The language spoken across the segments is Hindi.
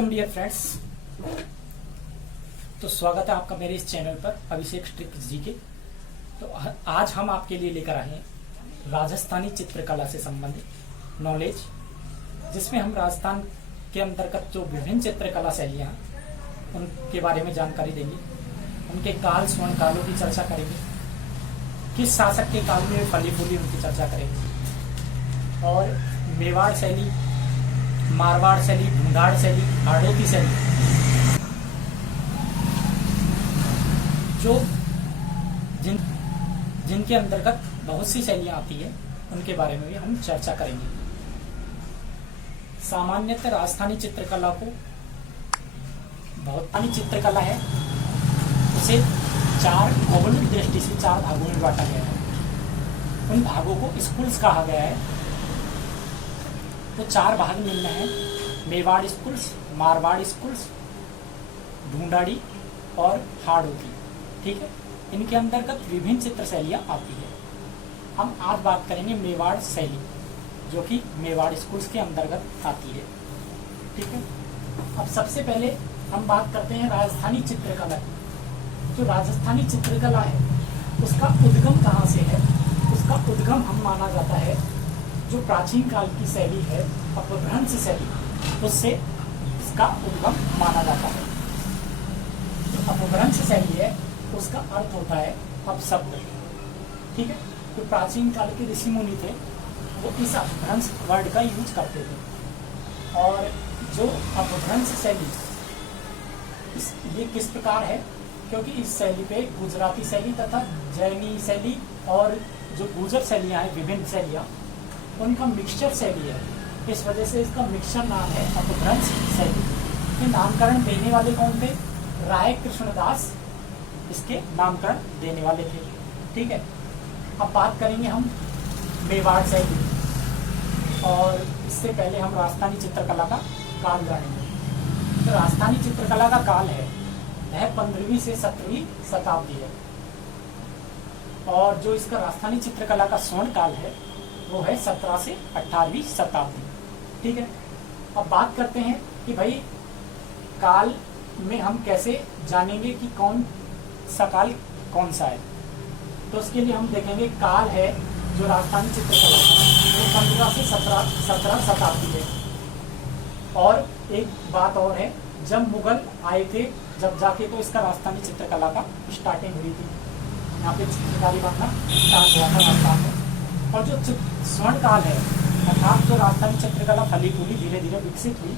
Welcome dear friends. तो स्वागत है आपका मेरे इस चैनल पर अभिषेक ट्रिक्स जी के। तो आज हम आपके लिए लेकर आए हैं राजस्थानी चित्रकला से संबंधित नॉलेज, जिसमें हम राजस्थान के अंतर्गत जो विभिन्न चित्रकला शैलियाँ हैं उनके बारे में जानकारी देंगे, उनके काल स्वर्ण कालों की चर्चा करेंगे, किस शासक के काल में फली फूली उनकी चर्चा करेंगे, और मेवाड़ शैली, मारवाड़ शैली, ढूंढाड़ शैली, हाड़ौती शैली, जो जिनके अंतर्गत बहुत सी शैलियां आती है, उनके बारे में भी हम चर्चा करेंगे। सामान्यतः राजस्थानी चित्रकला को बहुत चित्रकला है, उसे चार भौगोलिक दृष्टि से चार भागों में बांटा गया है। उन भागों को स्कूल्स कहा गया है। तो चार भाग निम्न हैं: मेवाड़ स्कूल्स, मारवाड़ स्कूल्स, ढूंढाड़ी और हाड़ौती। ठीक है, इनके अंतर्गत विभिन्न चित्र शैलियाँ आती है। हम आज बात करेंगे मेवाड़ शैली, जो कि मेवाड़ स्कूल्स के अंतर्गत आती है। ठीक है, अब सबसे पहले हम बात करते हैं राजस्थानी चित्रकला की। जो राजस्थानी चित्रकला है उसका उद्गम कहाँ से है? उसका उद्गम हम माना जाता है जो प्राचीन काल की शैली है, अपभ्रंश शैली, उससे इसका उद्गम माना जाता है। जो अपभ्रंश शैली है उसका अर्थ होता है अपशब्द। ठीक है, तो प्राचीन काल के ऋषि मुनि थे, वो इस अपभ्रंश वर्ड का यूज करते थे। और जो अपभ्रंश शैली ये किस प्रकार है? क्योंकि इस शैली पे गुजराती शैली तथा जैनी शैली और जो गुजर शैलियाँ हैं, विभिन्न शैलियाँ, उनका मिक्सचर शैली है। इस वजह से इसका मिक्सचर नाम है अपभ्रंश शैली। ये नामकरण देने वाले कौन थे? राय कृष्णदास इसके नामकरण देने वाले थे। ठीक है, अब बात करेंगे हम मेवाड़ शैली, और इससे पहले हम राजस्थानी चित्रकला का काल जानेंगे। तो राजस्थानी चित्रकला का काल है वह 15वीं से 17वीं शताब्दी है, और जो इसका राजस्थानी चित्रकला का स्वर्ण काल है वो है 17 से 18वीं शताब्दी। ठीक है, अब बात करते हैं कि भाई काल में हम कैसे जानेंगे कि कौन सा काल कौन सा है। तो उसके लिए हम देखेंगे काल है जो राजस्थानी चित्रकला का वो 15 से 17 शताब्दी है। और एक बात और है, जब मुगल आए थे जब जाके तो इसका राजस्थानी चित्रकला का स्टार्टिंग हुई थी। यहाँ पे चित्रकारी बनना स्टार्ट हुआ था राजस्थान में। और जो स्वर्ण काल है, अर्थात जो राजस्थानी चित्रकला फली फूली धीरे धीरे विकसित हुई,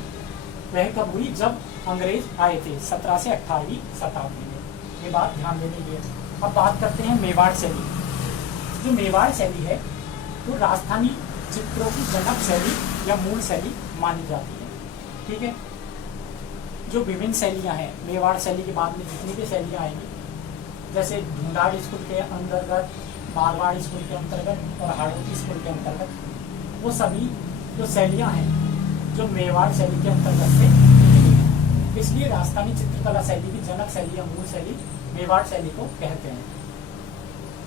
वह कब हुई? जब अंग्रेज आए थे 17 से 18वीं शताब्दी में। ये बात ध्यान देने की है। अब बात करते हैं मेवाड़ शैली। जो मेवाड़ शैली है तो राजस्थानी चित्रों की जनक शैली या मूल शैली मानी जाती है। ठीक है, जो विभिन्न शैलियाँ हैं, मेवाड़ शैली के बाद में जितनी भी शैलियाँ आएंगी, जैसे ढूंढाड़ स्कूल के अंतर्गत, मारवाड़ स्कूल के अंतर्गत और हाड़ौती स्कूल के अंतर्गत, वो सभी जो शैलियाँ हैं जो मेवाड़ शैली के अंतर्गत से, इसलिए राजस्थानी चित्रकला शैली की जनक शैली या मूल शैली मेवाड़ शैली को कहते हैं।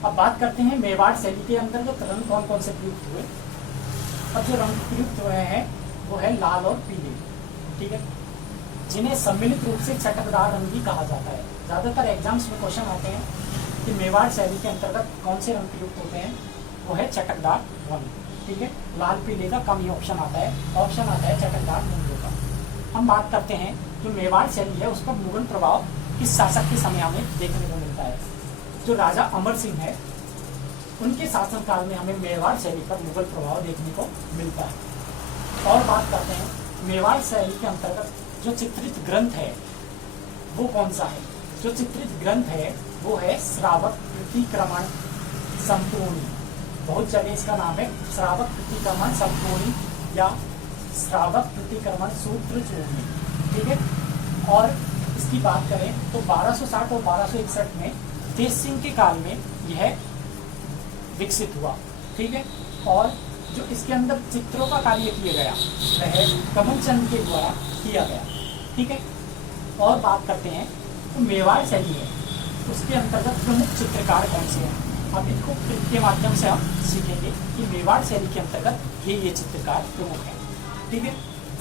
अब बात करते हैं मेवाड़ शैली के अंतर्गत रंग कौन कौन से प्रयुक्त हुए। अब जो रंग प्रयुक्त हुए हैं वो है लाल और पीले। ठीक है, जिन्हें सम्मिलित रूप से चटकदार रंग भी कहा जाता है। ज़्यादातर एग्जाम्स में क्वेश्चन आते हैं कि मेवाड़ शैली के अंतर्गत कौन से रंग प्रयुक्त होते हैं, वो है चटकदार रंग। ठीक है, लाल पीले का कम ही ऑप्शन आता है, ऑप्शन आता है चटकदार रंगों का। हम बात करते हैं जो मेवाड़ शैली है उस पर मुगल प्रभाव किस शासक के समय हमें देखने को मिलता है। जो राजा अमर सिंह है उनके शासनकाल में हमें मेवाड़ शैली पर मुगल प्रभाव देखने को मिलता है। और बात करते हैं मेवाड़ शैली के अंतर्गत जो चित्रित ग्रंथ है वो कौन सा है? जो चित्रित ग्रंथ है वो है श्रावक प्रतिक्रमण संपूर्णी। बहुत जगह इसका नाम है श्रावक प्रतिक्रमण संपूर्णी या श्रावक प्रतिक्रमण सूत्र चूर्णी। ठीक है, और इसकी बात करें तो 1260 और 1261 में तेज सिंह के काल में यह विकसित हुआ। ठीक है, और जो इसके अंदर चित्रों का कार्य किया गया वह कमल चंद के द्वारा किया गया। ठीक है, और बात करते हैं तो मेवाड़ शैली है उसके अंतर्गत प्रमुख चित्रकार कौन से हैं। अब इनको के माध्यम से हम सीखेंगे कि मेवाड़ शैली के अंतर्गत ये चित्रकार प्रमुख हैं। ठीक है,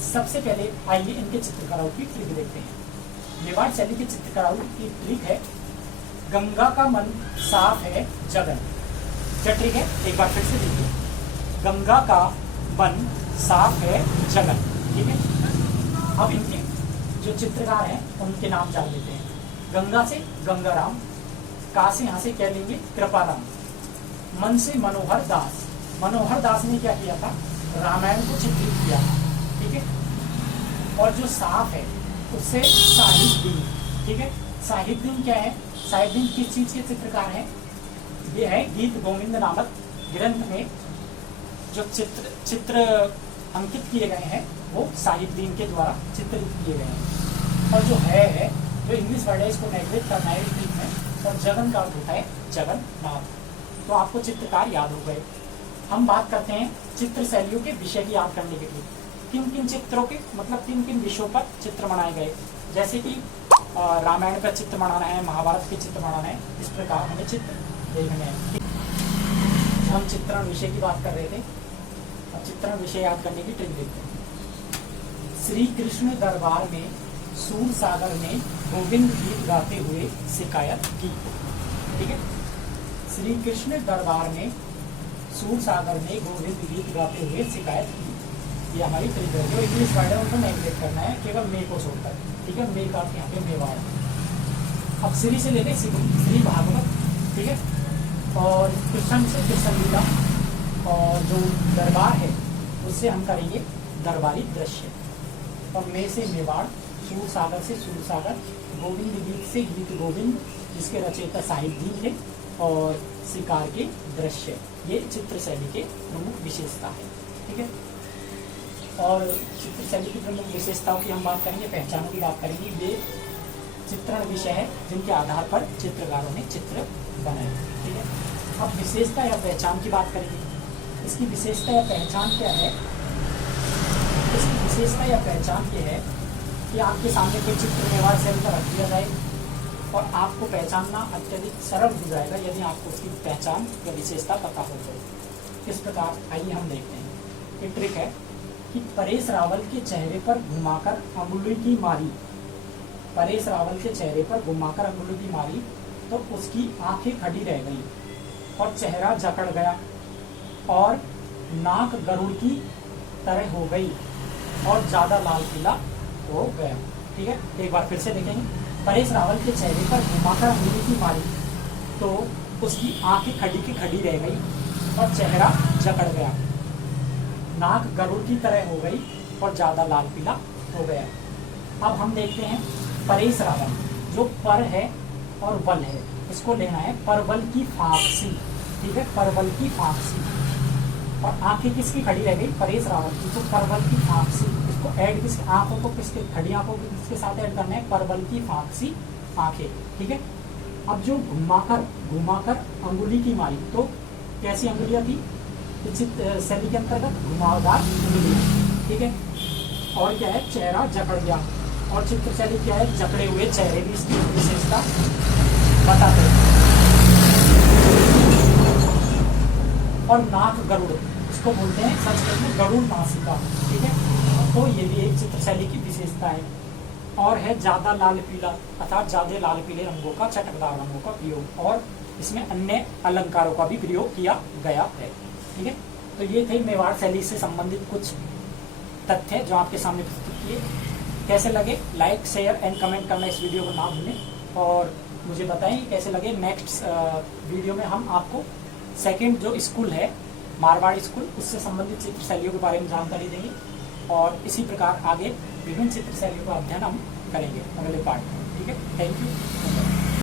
सबसे पहले आइए इनके चित्रकलाओं की ट्रिक देखते हैं। मेवाड़ शैली की चित्रकलाओं की ट्रिक है, गंगा का मन साफ है जगन। क्या ट्रिक है, एक बार फिर से देखिए, गंगा का मन साफ है जगन। ठीक है, अब इनके जो चित्रकार हैं उनके नाम जान लेते हैं। गंगा से गंगाराम, का से यहाँ से कह लेंगे कृपाराम, मन से मनोहर दास। मनोहर दास ने क्या किया था, रामायण को चित्रित किया था। ठीक है, और जो साफ है उससे साहिबदीन। ठीक है, साहिबदीन क्या है, साहिबदीन किस चीज के चित्रकार हैं, ये है गीत गोविंद नामक ग्रंथ में जो चित्र अंकित किए गए हैं वो साहिबदीन के द्वारा चित्रित किए गए हैं। और जो है जो इंग्लिश वर्ड है इसको नेगलेक्ट करना है ट्रिक में, और जगन का अर्थ होता है जगन्नाथ। तो आपको चित्रकार याद हो गए। हम बात करते हैं चित्र शैलियों के विषय की याद करने के लिए, किन किन चित्रों के मतलब किन किन विषयों पर चित्र बनाए गए। जैसे कि रामायण पर चित्र बनाना है, महाभारत के चित्र बनाना है, इस प्रकार हमें चित्र देखने हैं। हम चित्रण विषय की बात कर रहे थे, अब चित्रण विषय याद करने की ट्रिक देखते हैं। श्री कृष्ण दरबार में सूर सागर में गोविंद गीत गाते हुए शिकायत की। ठीक है, श्री कृष्ण दरबार में सूर सागर में गोविंद गीत गाते हुए शिकायत की। ये हमारी ट्रिक है। जो इंग्लिश वर्ड है उनको नेगलेक्ट करना है, केवल मे को छोड़कर। ठीक है, मे का यहाँ पे मेवाड़। अब श्री से लेते श्री भागवत। ठीक है, और कृष्ण से कृष्ण लीला, और जो दरबार है उससे हम करेंगे दरबारी दृश्य। और मे से मेवाड़, सूर सागर से सूर सागर, गोविंद गीत से गीत गोविंद जिसके रचयिता साहिबदीन थे, और शिकार के दृश्य। ये चित्र शैली के प्रमुख विशेषता है। ठीक है, और चित्र शैली की प्रमुख विशेषताओं की हम बात करेंगे, पहचानों की बात करेंगे। वे चित्रण विषय है जिनके आधार पर चित्रकारों ने चित्र बनाए। ठीक है, अब विशेषता या पहचान की बात करेंगे। इसकी विशेषता या पहचान क्या है, इसकी विशेषता या पहचान क्या है कि आपके सामने कोई चित्र मेवाड़ शैली पर रख दिया जाए और आपको पहचानना अत्यधिक सरल हो जाएगा यदि आपको उसकी पहचान या विशेषता पता हो जाए। किस प्रकार, आइए हम देखते हैं। एक ट्रिक है कि परेश रावल के चेहरे पर घुमाकर अंगुली की मारी। परेश रावल के चेहरे पर घुमाकर अंगुली की मारी तो उसकी आंखें खड़ी रह गई और चेहरा जकड़ गया और नाक गरुड़ की तरह हो गई और ज्यादा लाल पीला हो गया। ठीक है, एक बार फिर से देखेंगे। परेश रावल के चेहरे पर घुमाकर अंगुली की मारी तो उसकी आंखें खड़ी की खड़ी रह गई और चेहरा जकड़ गया, नाक गरुड़ की तरह हो गई और ज्यादा लाल पीला हो गया। अब हम देखते हैं परेश रावल, जो पर है और बल है, इसको लेना है परवल की फांसी। ठीक है, परवल की फांसी, और आंखें किसकी खड़ी रह गई, परेश रावल की, तो परवल की फांसी। इसको ऐड किस आंखों को किसके खड़ी आंखों को किसके साथ ऐड करना है, परवल की फांसी आंखें। ठीक है, अब जो घुमाकर अंगुली की मारी, तो कैसी अंगुलियां थी, शैली के अंतर्गत घुमावदार अंगुलियां। ठीक है, और क्या है, चेहरा जकड़ गया, और चित्र शैली क्या है, जकड़े हुए चेहरे भी इसकी विशेषता बताते हैं। और नाक गरुड़, इसको बोलते हैं संस्कृत में गरुड़ नासिका। ठीक है, तो ये भी एक चित्र शैली की विशेषता है। और है ज्यादा लाल पीला, अर्थात ज्यादा लाल पीले रंगों का, चटकदार रंगों का प्रयोग, और इसमें अन्य अलंकारों का भी प्रयोग किया गया है। ठीक है, तो ये थे मेवाड़ शैली से संबंधित कुछ तथ्य जो आपके सामने प्रस्तुत किए। कैसे लगे, लाइक शेयर एंड कमेंट करना इस वीडियो को ना भूलें, और मुझे बताएं कैसे लगे। नेक्स्ट वीडियो में हम आपको सेकंड जो स्कूल है मारवाड़ स्कूल, उससे संबंधित चित्र शैलियों के बारे में जानकारी देंगे, और इसी प्रकार आगे विभिन्न चित्र शैलियों का अध्ययन हम करेंगे अगले पार्ट में। ठीक है, थैंक यू।